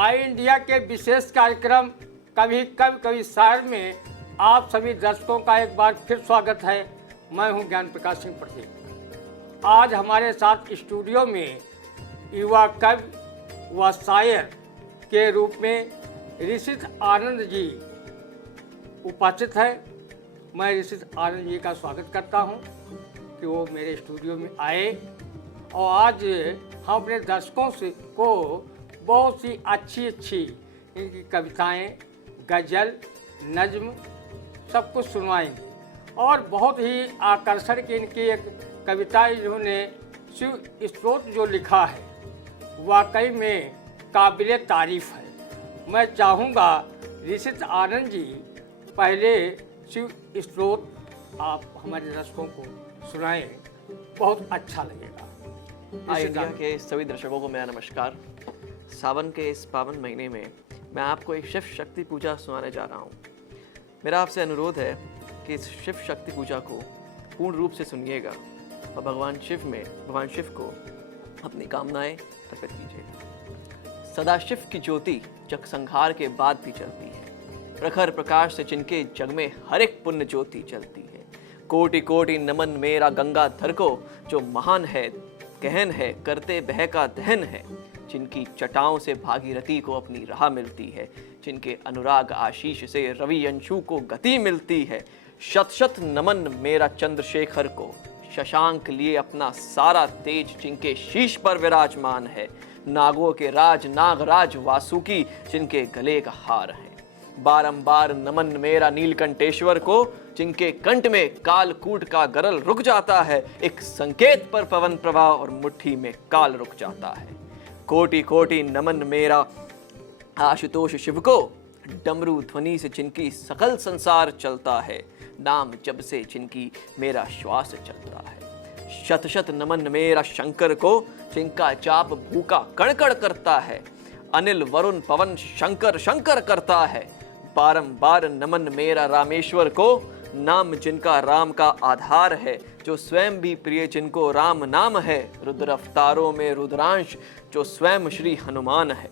आई India के विशेष कार्यक्रम कभी कभी कभी शायर में आप सभी दर्शकों का एक बार फिर स्वागत है। मैं हूं ज्ञान प्रकाश सिंह प्रतीक। आज हमारे साथ स्टूडियो में युवा कवि व शायर के रूप में ऋषित आनंद जी उपस्थित है। मैं ऋषित आनंद जी का स्वागत करता हूं कि वो मेरे स्टूडियो में आए और आज हम अपने दर्शकों से को बहुत सी अच्छी इनकी कविताएं, गज़ल, नज्म सब कुछ सुनवाएंगे और बहुत ही आकर्षण की इनकी एक कविता इन्होंने शिव स्त्रोत जो लिखा है वाकई में काबिले तारीफ़ है। मैं चाहूँगा ऋषित आनंद जी पहले शिव स्त्रोत आप हमारे दर्शकों को सुनाएं, बहुत अच्छा लगेगा। आई इंडिया के सभी दर्शकों को मेरा नमस्कार। सावन के इस पावन महीने में मैं आपको एक शिव शक्ति पूजा सुनाने जा रहा हूँ। मेरा आपसे अनुरोध है कि इस शिव शक्ति पूजा को पूर्ण रूप से सुनिएगा और भगवान शिव को अपनी कामनाएं अर्पित कीजिएगा। सदाशिव की ज्योति जग संहार के बाद भी जलती है, प्रखर प्रकाश से जिनके जग में हर एक पुण्य ज्योति जलती है। कोटि कोटि नमन मेरा गंगाधर को, जो महान है गहन है करते बह का दहन है। जिनकी चटाओं से भागीरथी को अपनी राह मिलती है, जिनके अनुराग आशीष से रवि अंशु को गति मिलती है। शत शत नमन मेरा चंद्रशेखर को, शशांक लिए अपना सारा तेज जिनके शीश पर विराजमान है। नागों के राज नागराज वासुकी, जिनके गले का हार है। बारंबार नमन मेरा नीलकंठेश्वर को, जिनके कंठ में कालकूट का गरल रुक जाता है। एक संकेत पर पवन प्रवाह और मुट्ठी में काल रुक जाता है। कोटि कोटि नमन मेरा आशुतोष शिव को, डमरू ध्वनि से जिनकी सकल संसार चलता है। नाम जब से जिनकी मेरा श्वास चलता है। शत शत नमन मेरा शंकर को, जिनका जाप भूखा कणकण करता है। अनिल वरुण पवन शंकर शंकर करता है। बारंबार नमन मेरा रामेश्वर को, नाम जिनका राम का आधार है। जो स्वयं भी प्रिय जिनको राम नाम है। रुद्र अवतारों में रुद्रांश, जो स्वयं श्री हनुमान है।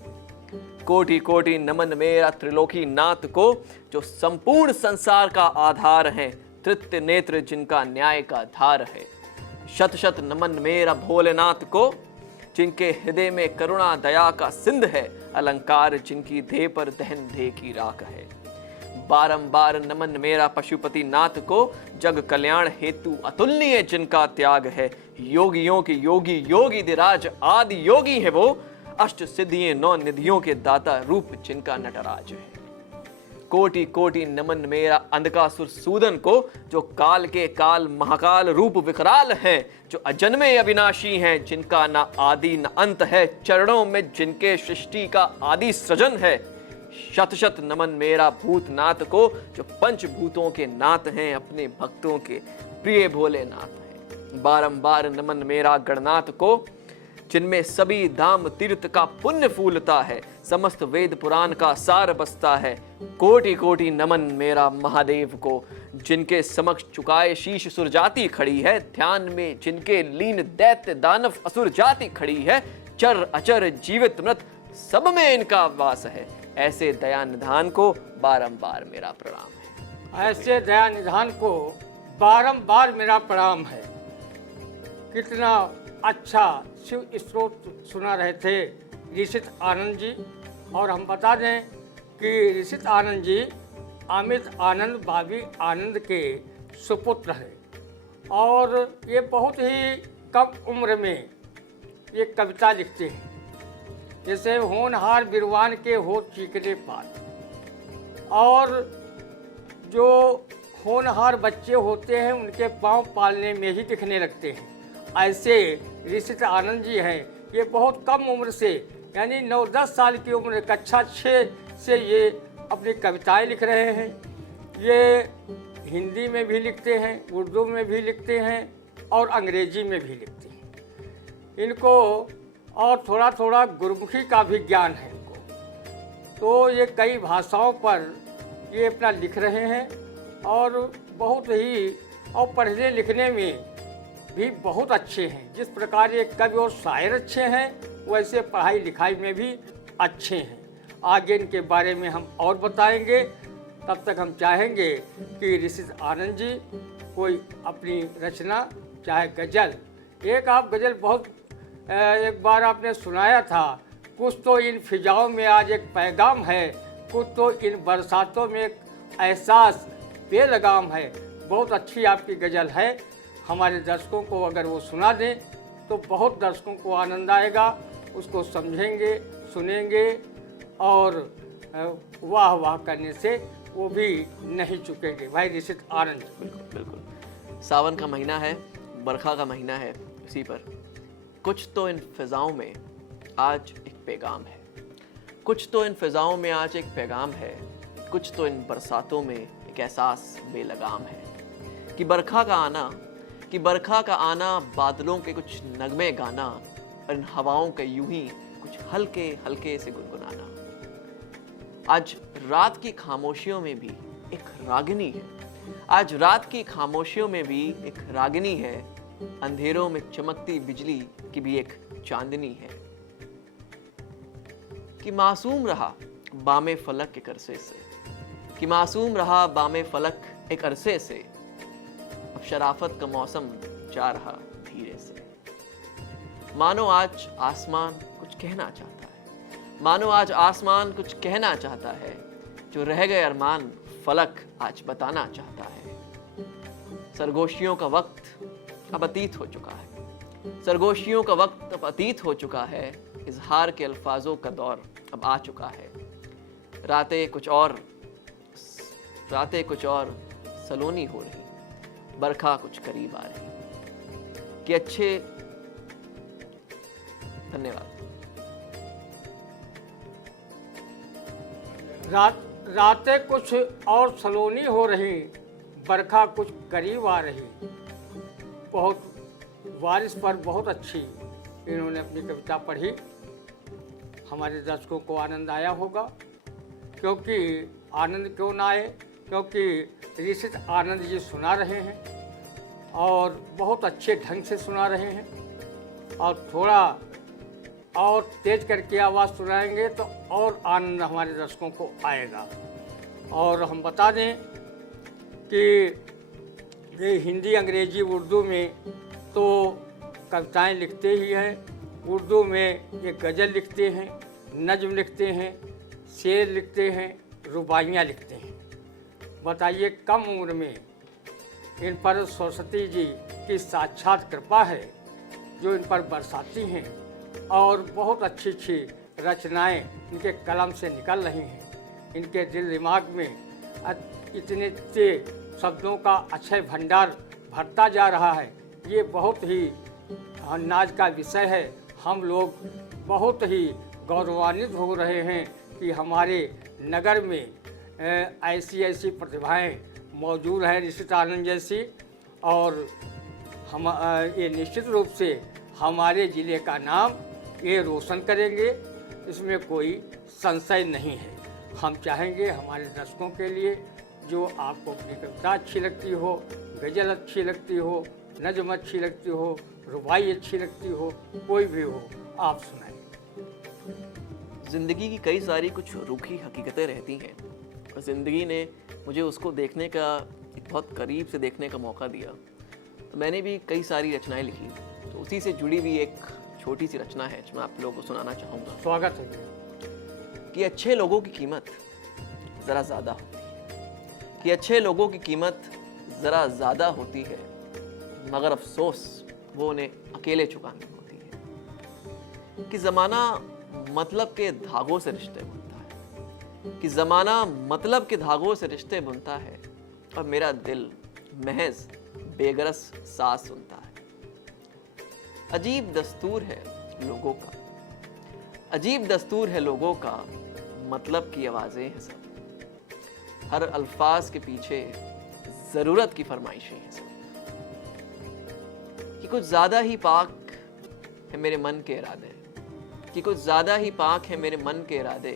कोटि कोटि नमन मेरा त्रिलोकी नाथ को, जो संपूर्ण संसार का आधार है। तृतीय नेत्र जिनका न्याय का धार है। शत शत नमन मेरा भोलेनाथ को, जिनके हृदय में करुणा दया का सिंध है। अलंकार जिनकी देह पर दहन देह की राख है। बारंबार नमन मेरा पशुपति नाथ को, जग कल्याण हेतु अतुलनीय जिनका त्याग है। योगियों के योगी योगीधिराज आदि योगी है वो। अष्ट सिद्धियों नौ निधियों के दाता रूप जिनका नटराज है। कोटि कोटि नमन मेरा अंधकासुर सूदन को, जो काल के काल महाकाल रूप विकराल हैं। जो अजन्मे अविनाशी हैं, जिनका ना आदि न अंत है। चरणों में जिनके सृष्टि का आदि सृजन है। शत शत नमन मेरा भूतनाथ को, जो पंचभूतों के नाथ हैं। अपने भक्तों के प्रिय भोलेनाथ हैं। बारंबार नमन मेरा गणनाथ को, जिनमें सभी धाम तीर्थ का पुण्य फूलता है। समस्त वेद पुराण का सार बसता है। कोटि कोटि नमन मेरा महादेव को, जिनके समक्ष चुकाए शीश सुर जाति खड़ी है। ध्यान में जिनके लीन दैत्य दानव असुर जाति खड़ी है। चर अचर जीवित मृत सब में इनका वास है। ऐसे दया निधान को बारंबार मेरा प्रणाम है। ऐसे दया निधान को बारंबार मेरा प्रणाम है। कितना अच्छा शिव स्त्रोत सुना रहे थे ऋषित आनंद जी। और हम बता दें कि ऋषित आनंद जी अमित आनंद भाभी आनंद के सुपुत्र हैं और ये बहुत ही कम उम्र में ये कविता लिखते हैं। जैसे होनहार बिरवान के हो चीकने पात। और जो होनहार बच्चे होते हैं उनके पाँव पालने में ही दिखने लगते हैं। ऐसे ऋषित आनंद जी हैं। ये बहुत कम उम्र से यानी 9-10 साल की उम्र कक्षा 6 से ये अपनी कविताएं लिख रहे हैं। ये हिंदी में भी लिखते हैं, उर्दू में भी लिखते हैं और अंग्रेजी में भी लिखते हैं। इनको और थोड़ा थोड़ा गुरुमुखी का भी ज्ञान है इनको। तो ये कई भाषाओं पर ये अपना लिख रहे हैं और बहुत ही और पढ़ने लिखने में भी बहुत अच्छे हैं। जिस प्रकार ये कवि और शायर अच्छे हैं वैसे पढ़ाई लिखाई में भी अच्छे हैं। आगे इनके बारे में हम और बताएंगे। तब तक हम चाहेंगे कि ऋषित आनंद जी कोई अपनी रचना, चाहे गज़ल, एक आप गज़ल बहुत एक बार आपने सुनाया था, कुछ तो इन फिजाओं में आज एक पैगाम है, कुछ तो इन बरसातों में एक एहसास बेलगाम है। बहुत अच्छी आपकी गज़ल है। हमारे दर्शकों को अगर वो सुना दें तो बहुत दर्शकों को आनंद आएगा, उसको समझेंगे, सुनेंगे और वाह वाह करने से वो भी नहीं चुकेंगे। भाई ऋषित आनंद। बिल्कुल बिल्कुल। सावन का महीना है, बरखा का महीना है, इसी पर कुछ तो इन फिजाओं में आज एक पैगाम है, कुछ तो इन फिजाओं में आज एक पैगाम है, कुछ तो इन बरसातों में एक एहसास बेलगाम है कि बरखा का आना बादलों के कुछ नगमे गाना और इन हवाओं के यूं ही कुछ हल्के हल्के से गुनगुनाना। आज रात की खामोशियों में भी एक रागिनी है, आज रात की खामोशियों में भी एक रागिनी है, अंधेरों में चमकती बिजली की भी एक चांदनी है कि मासूम रहा बामे फलक एक अरसे से, कि मासूम रहा बामे फलक एक अरसे से, अब शराफत का मौसम जा रहा धीरे से। मानो आज आसमान कुछ कहना चाहता है, मानो आज आसमान कुछ कहना चाहता है, जो रह गए अरमान फलक आज बताना चाहता है। सरगोशियों का वक्त अब अतीत हो चुका है, सरगोशियों का वक्त अब अतीत हो चुका है, इजहार के अल्फाजों का दौर अब आ चुका है। रातें कुछ और सलोनी हो रही, बरखा कुछ करीब आ रही कि अच्छे। धन्यवाद। रातें कुछ और सलोनी हो रही, बरखा कुछ करीब आ रही। बहुत बारिश पर बहुत अच्छी इन्होंने अपनी कविता पढ़ी। हमारे दर्शकों को आनंद आया होगा, क्योंकि आनंद क्यों ना आए, क्योंकि ऋषित आनंद जी सुना रहे हैं और बहुत अच्छे ढंग से सुना रहे हैं, और थोड़ा और तेज करके आवाज़ सुनाएंगे तो और आनंद हमारे दर्शकों को आएगा। और हम बता दें कि ये हिंदी, अंग्रेजी, उर्दू में तो कविताएं लिखते ही हैं, उर्दू में ये गज़ल लिखते हैं, नज़्म लिखते हैं, शेर लिखते हैं, रुबाइयाँ लिखते हैं। बताइए, कम उम्र में इन पर सरस्वती जी की साक्षात कृपा है जो इन पर बरसाती हैं, और बहुत अच्छी अच्छी रचनाएं इनके कलम से निकल रही हैं। इनके दिल दिमाग में इतने शब्दों का अक्षय भंडार भरता जा रहा है। ये बहुत ही नाज का विषय है। हम लोग बहुत ही गौरवान्वित हो रहे हैं कि हमारे नगर में ऐसी ऐसी प्रतिभाएं मौजूद हैं, ऋषित आनंद जैसी, और हम ये निश्चित रूप से हमारे ज़िले का नाम ये रोशन करेंगे, इसमें कोई संशय नहीं है। हम चाहेंगे हमारे दर्शकों के लिए, जो आपको अपनी कविता अच्छी लगती हो, गज़ल अच्छी लगती हो, नज़्म अच्छी लगती हो, रुबाई अच्छी लगती हो, कोई भी हो, आप सुनाएं। ज़िंदगी की कई सारी कुछ रूखी हकीकतें रहती हैं, और ज़िंदगी ने मुझे उसको देखने का, एक बहुत करीब से देखने का मौका दिया। तो मैंने भी कई सारी रचनाएं लिखी, तो उसी से जुड़ी हुई एक छोटी सी रचना है जो मैं आप लोगों को सुनाना चाहूँगा। स्वागत है कि अच्छे लोगों की कीमत ज़रा ज़्यादा होती है, कि अच्छे लोगों की कीमत ज़रा ज़्यादा होती है, मगर अफसोस वो उन्हें अकेले चुकानी होती है। कि ज़माना मतलब के धागों से रिश्ते बुनता है, कि ज़माना मतलब के धागों से रिश्ते बुनता है, और मेरा दिल महज बेगरस सांस सुनता है। अजीब दस्तूर है लोगों का, अजीब दस्तूर है लोगों का, मतलब की आवाज़ें हैं सब, हर अल्फाज के पीछे ज़रूरत की फरमाइशें हैं सब। कि कुछ ज़्यादा ही पाक है मेरे मन के इरादे, कि कुछ ज़्यादा ही पाक है मेरे मन के इरादे,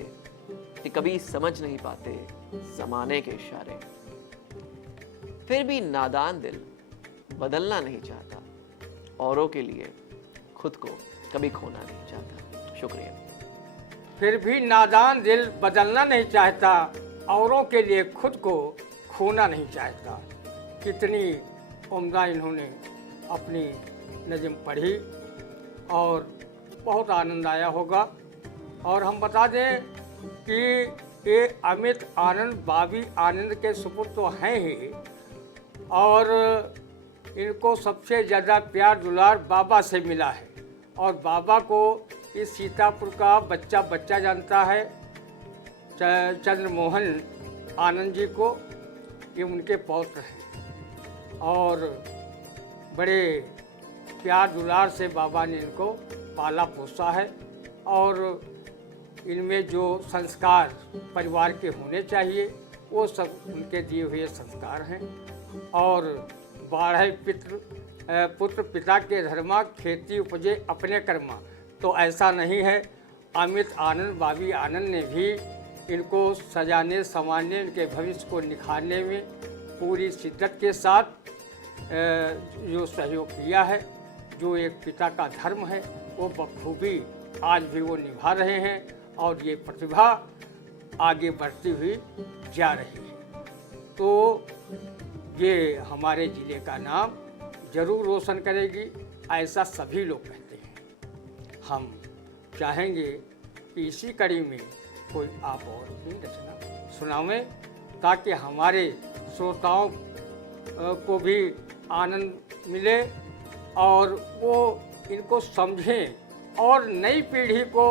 कि कभी समझ नहीं पाते ज़माने के इशारे। फिर भी नादान दिल बदलना नहीं चाहता, औरों के लिए खुद को कभी खोना नहीं चाहता। शुक्रिया। फिर भी नादान दिल बदलना नहीं चाहता, औरों के लिए खुद को खोना नहीं चाहता। कितनी उम्दा इन्होंने अपनी नज़म पढ़ी और बहुत आनंद आया होगा। और हम बता दें कि ये अमित आनंद बॉबी आनंद के सुपुत्र तो हैं ही, और इनको सबसे ज़्यादा प्यार दुलार बाबा से मिला है। और बाबा को इस सीतापुर का बच्चा बच्चा जानता है। चंद्रमोहन आनंद जी को, ये उनके पौत्र हैं और बड़े प्यार दुलार से बाबा ने इनको पाला पोसा है। और इनमें जो संस्कार परिवार के होने चाहिए वो सब उनके दिए हुए संस्कार हैं। और 12 पुत्र पिता के धर्मा, खेती उपजे अपने कर्मा, तो ऐसा नहीं है। अमित आनंद बॉबी आनंद ने भी इनको सजाने संवारने, इनके भविष्य को निखारने में पूरी शिद्दत के साथ जो सहयोग किया है, जो एक पिता का धर्म है, वो बखूबी आज भी वो निभा रहे हैं। और ये प्रतिभा आगे बढ़ती हुई जा रही है। तो ये हमारे ज़िले का नाम जरूर रोशन करेगी, ऐसा सभी लोग कहते हैं। हम चाहेंगे कि इसी कड़ी में कोई आप और भी रचना सुनावें, ताकि हमारे श्रोताओं को भी आनंद मिले और वो इनको समझें, और नई पीढ़ी को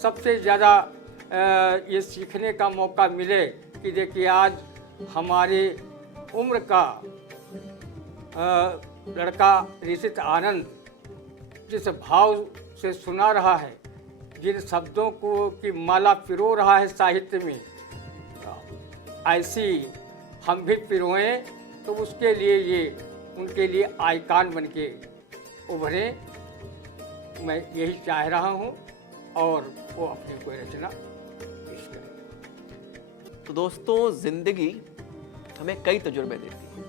सबसे ज़्यादा ये सीखने का मौका मिले कि देखिए आज हमारे उम्र का लड़का ऋषित आनंद जिस भाव से सुना रहा है, जिन शब्दों को की माला पिरो रहा है साहित्य में, ऐसी हम भी पिरोएं, तो उसके लिए ये उनके लिए आइकान बन के उभरे। मैं यही चाह रहा हूँ और वो अपनी कोई रचना पेश करें। तो दोस्तों, ज़िंदगी हमें कई तजुर्बे देती है,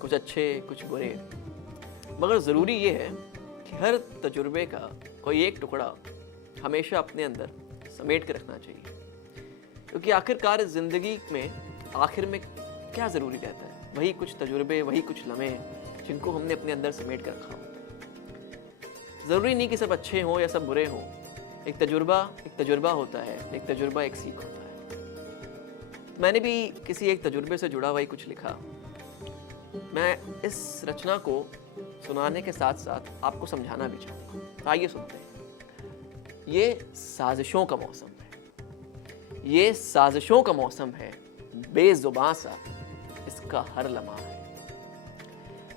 कुछ अच्छे कुछ बुरे, मगर ज़रूरी ये है कि हर तजुर्बे का कोई एक टुकड़ा हमेशा अपने अंदर समेट के रखना चाहिए। क्योंकि आखिरकार ज़िंदगी में आखिर में क्या ज़रूरी रहता है, वही कुछ तजुर्बे, वही कुछ लम्हे जिनको हमने अपने अंदर समेट कर रखा होता है। ज़रूरी नहीं कि सब अच्छे हों या सब बुरे हों। एक तजुर्बा होता है, एक तजुर्बा एक सीख होता है। मैंने भी किसी एक तजुर्बे से जुड़ा हुआ ही कुछ लिखा। मैं इस रचना को सुनाने के साथ साथ आपको समझाना भी चाहूँगा। आइए सुनते हैं। ये साजिशों का मौसम है, ये साजिशों का मौसम है, बेजुबां सा इसका हर लम्हा है।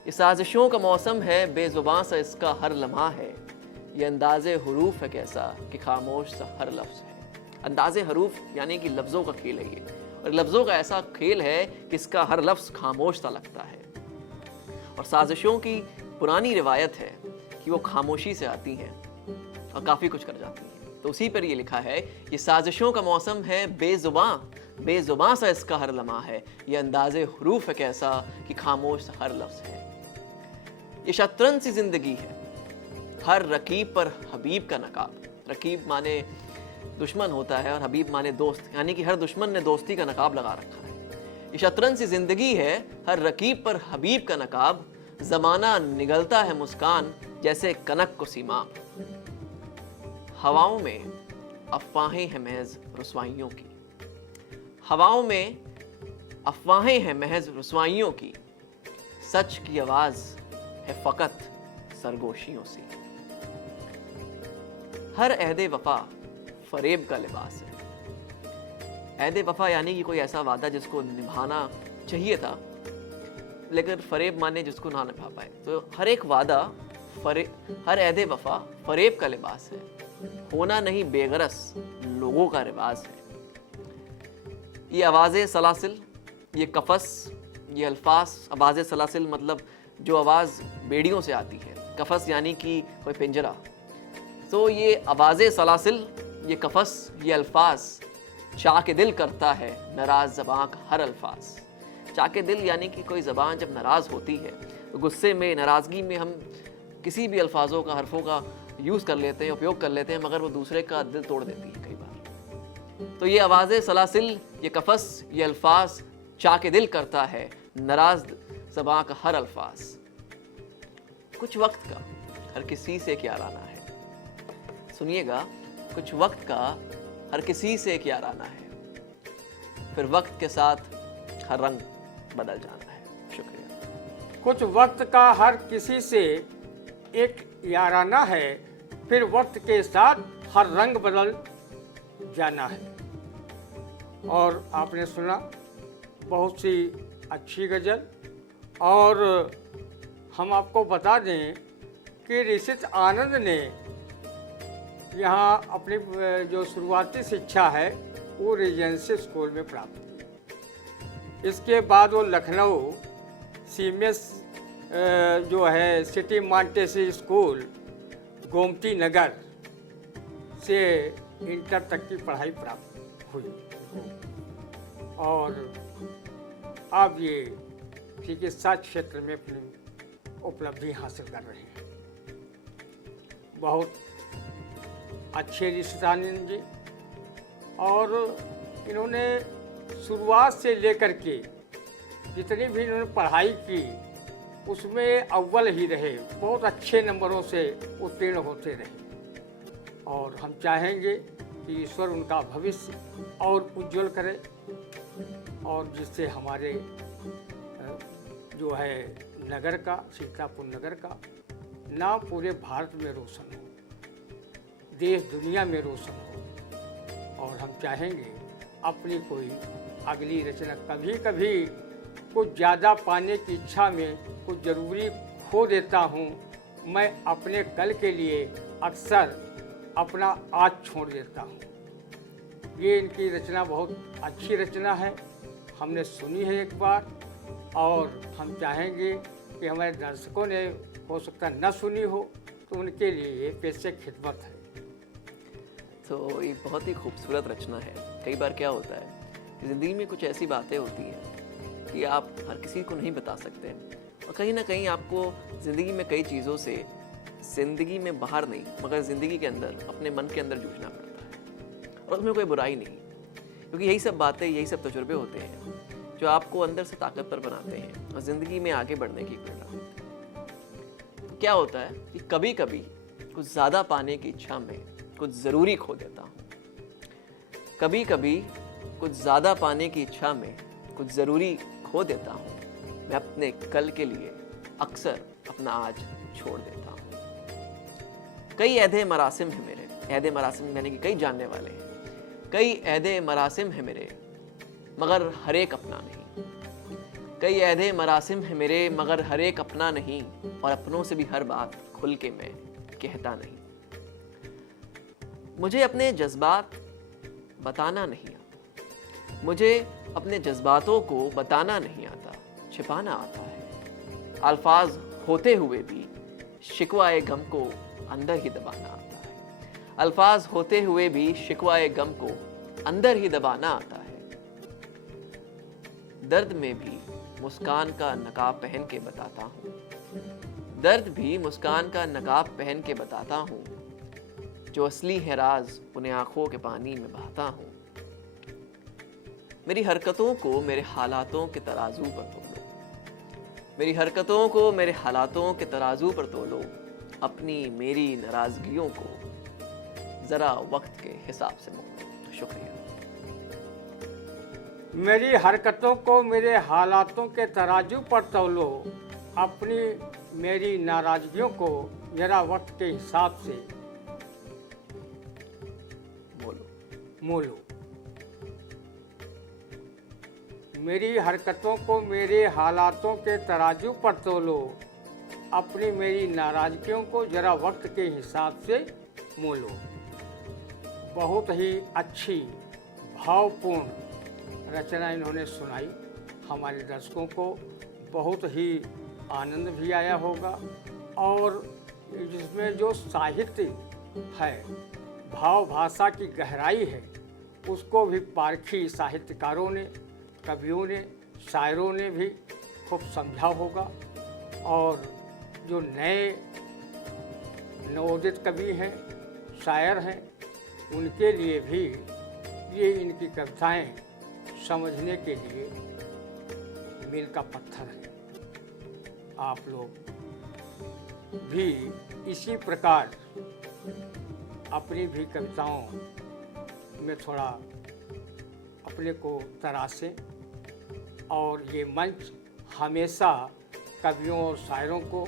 ये साजिशों का मौसम है, बेजुबां सा इसका हर लम्हा है। ये अंदाज़े हुरूफ है कैसा कि खामोश सा हर लफ्ज़ है। अंदाज़े हुरूफ यानी कि लफ्ज़ों का खेल है ये, और लफ्ज़ों का ऐसा खेल है कि इसका हर लफ्ज़ खामोश सा लगता है। और साजिशों की पुरानी रिवायत है कि वो खामोशी से आती हैं और काफ़ी कुछ कर जाती हैं। तो उसी पर ये लिखा है, ये साजिशों का मौसम है, बेजुबां सा इसका हर लम्हा है। ये अंदाज़े हुरूफ है कैसा कि खामोश सा हर लफ्ज़ है। ये शतरंज सी ज़िंदगी है, हर रकीब पर हबीब का नकाब। रकीब माने दुश्मन होता है और हबीब माने दोस्त, यानी कि हर दुश्मन ने दोस्ती का नकाब लगा रखा है। ये शतरंज सी जिंदगी है, हर रकीब पर हबीब का नकाब। जमाना निगलता है मुस्कान जैसे कनक को सीमाब। हवाओं में अफवाहें हैं महज रुसवाइयों की, हवाओं में अफवाहें हैं महज रुसवाइयों की। सच की आवाज है फकत सरगोशियों से। हर अहदे वफा फरेब का लिबास है। अहदे वफा यानी कि कोई ऐसा वादा जिसको निभाना चाहिए था लेकिन फरेब माने जिसको ना निभा पाए। तो हर एक वादा हर अहदे वफा फरेब का लिबास है। होना नहीं बेगरस लोगों का रिवाज है। ये आवाज़े सलासिल, ये कफस, ये अल्फाज। आवाज़े सलासिल मतलब जो आवाज़ बेड़ियों से आती है, कफस यानी कि कोई पिंजरा। तो ये आवाज़े सलासिल, ये कफस, ये अल्फाज चाके दिल करता है नाराज ज़बां का हर अल्फाज। चाके दिल यानी कि कोई ज़बान जब नाराज़ होती है तो गुस्से में, नाराज़गी में हम किसी भी अल्फाजों का, हरफों का यूज़ कर लेते हैं, उपयोग कर लेते हैं, मगर वो दूसरे का दिल तोड़ देती है कई बार। तो ये आवाज़े सलासिल, ये कफस, ये अल्फाज चाके दिल करता है नाराज ज़बां का हर अल्फाज। कुछ वक्त का हर किसी से क्या लाना है, सुनिएगा, कुछ वक्त का हर किसी से क्या लाना है, फिर वक्त के साथ हर रंग बदल जाना है। शुक्रिया। कुछ वक्त का हर किसी से एक याराना है, फिर वक्त के साथ हर रंग बदल जाना है। और आपने सुना बहुत सी अच्छी गज़ल। और हम आपको बता दें कि ऋषित आनंद ने यहाँ अपनी जो शुरुआती शिक्षा है वो रेजेंसी स्कूल में प्राप्त की। इसके बाद वो लखनऊ सीएमएस जो है city Montessori school Gomti Nagar से इंटर तक की पढ़ाई प्राप्त हुई और अब ये चिकित्सा क्षेत्र में अपनी उपलब्धि हासिल कर रहे हैं। बहुत अच्छे ऋषितानंद जी, और इन्होंने शुरुआत से लेकर के जितनी भी इन्होंने पढ़ाई की उसमें अव्वल ही रहे, बहुत अच्छे नंबरों से उत्तीर्ण होते रहे। और हम चाहेंगे कि ईश्वर उनका भविष्य और उज्जवल करे और जिससे हमारे जो है नगर का, सीतापुर नगर का नाम पूरे भारत में रोशन हो, देश दुनिया में रोशन हो। और हम चाहेंगे अपनी कोई अगली रचना, कभी कभी कुछ ज़्यादा पाने की इच्छा में कुछ ज़रूरी खो देता हूँ, मैं अपने कल के लिए अक्सर अपना आज छोड़ देता हूँ। ये इनकी रचना बहुत अच्छी रचना है, हमने सुनी है एक बार, और हम चाहेंगे कि हमारे दर्शकों ने हो सकता न सुनी हो तो उनके लिए ये पेशे खिदमत है। तो ये बहुत ही खूबसूरत रचना है। कई बार क्या होता है कि ज़िंदगी में कुछ ऐसी बातें होती हैं कि आप हर किसी को नहीं बता सकते, और कहीं ना कहीं आपको ज़िंदगी में कई चीज़ों से, ज़िंदगी में बाहर नहीं मगर ज़िंदगी के अंदर, अपने मन के अंदर जूझना पड़ता है। और उसमें कोई बुराई नहीं, क्योंकि यही सब बातें, यही सब तजुर्बे होते हैं जो आपको अंदर से ताकतवर बनाते हैं और ज़िंदगी में आगे बढ़ने की प्रेरणा देते हैं। तो क्या होता है कि कभी कभी कुछ ज़्यादा पाने की इच्छा में कुछ ज़रूरी खो देता हूँ, कभी कभी कुछ ज़्यादा पाने की इच्छा में कुछ ज़रूरी खो देता हूँ, मैं अपने कल के लिए अक्सर अपना आज छोड़ देता हूँ। कई ऐदे मरासिम हैं मेरे, ऐदे मरासिम यानी कि कई जानने वाले हैं, कई ऐदे मरासिम हैं मेरे मगर हर एक अपना नहीं, कई ऐदे मरासिम हैं मेरे मगर हर एक अपना नहीं, और अपनों से भी हर बात खुल के मैं कहता नहीं। मुझे अपने जज्बात बताना नहीं आता, मुझे अपने जज्बातों को बताना नहीं आता, छिपाना आता है। अल्फाज होते हुए भी शिकवाए गम को अंदर ही दबाना आता है, अल्फाज होते हुए भी शिकवाए गम को अंदर ही दबाना आता है। दर्द में भी मुस्कान का नकाब पहन के बताता हूँ, दर्द भी मुस्कान का नकाब पहन के बताता हूँ, जो असली है राज उन्हें आंखों के पानी में बहाता हूँ। मेरी हरकतों को मेरे हालातों के तराजू पर तोलो, मेरी हरकतों को मेरे हालातों के तराजू पर तोलो, अपनी मेरी नाराजगियों को जरा वक्त के हिसाब से मोलो। शुक्रिया। मेरी हरकतों को मेरे हालातों के तराजू पर तौलो, अपनी मेरी नाराजगियों को जरा वक्त के हिसाब से मोलो। मेरी हरकतों को मेरे हालातों के तराजू पर तौलो, अपनी मेरी नाराजगियों को जरा वक्त के हिसाब से मोलो। बहुत ही अच्छी भावपूर्ण रचना इन्होंने सुनाई, हमारे दर्शकों को बहुत ही आनंद भी आया होगा। और जिसमें जो साहित्य है, भाव भाषा की गहराई है, उसको भी पारखी साहित्यकारों ने, कवियों ने, शायरों ने भी खूब समझा होगा। और जो नए नवोदित कवि हैं, शायर हैं, उनके लिए भी ये इनकी कविताएं समझने के लिए मील का पत्थर है। आप लोग भी इसी प्रकार अपनी भी कविताओं में थोड़ा अपने को तराशें, और ये मंच हमेशा कवियों और शायरों को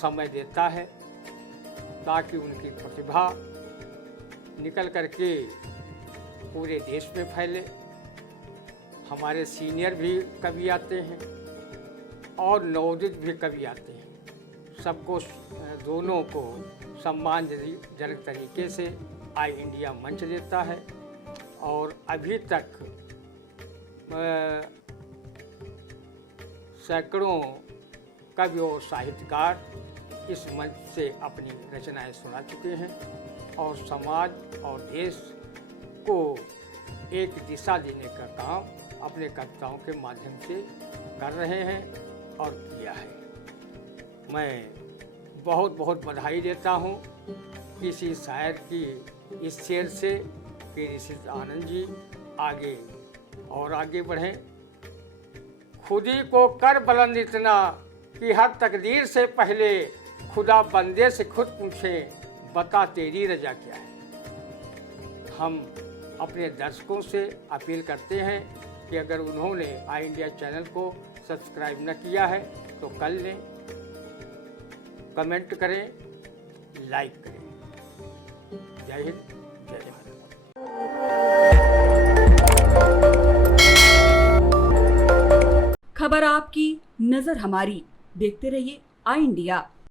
समय देता है ताकि उनकी प्रतिभा निकल करके पूरे देश में फैले। हमारे सीनियर भी कवि आते हैं और नवोदित भी कवि आते हैं। सबको दोनों को सम्मानजनक तरीके से आई इंडिया मंच देता है, और अभी तक सैकड़ों कवि और साहित्यकार इस मंच से अपनी रचनाएं सुना चुके हैं और समाज और देश को एक दिशा देने का काम अपने कविताओं के माध्यम से कर रहे हैं और किया है। मैं बहुत बहुत बधाई देता हूँ किसी शायर की इस शेर से कि ऋषित आनंद जी आगे और आगे बढ़ें। खुद ही को कर बुलंद इतना कि हर तकदीर से पहले खुदा बंदे से खुद पूछे बता तेरी रजा क्या है। हम अपने दर्शकों से अपील करते हैं कि अगर उन्होंने आई इंडिया चैनल को सब्सक्राइब न किया है तो कर लें, कमेंट करें, लाइक करें। जय हिंद, जय भारत। खबर आपकी, नजर हमारी। देखते रहिए आई इंडिया।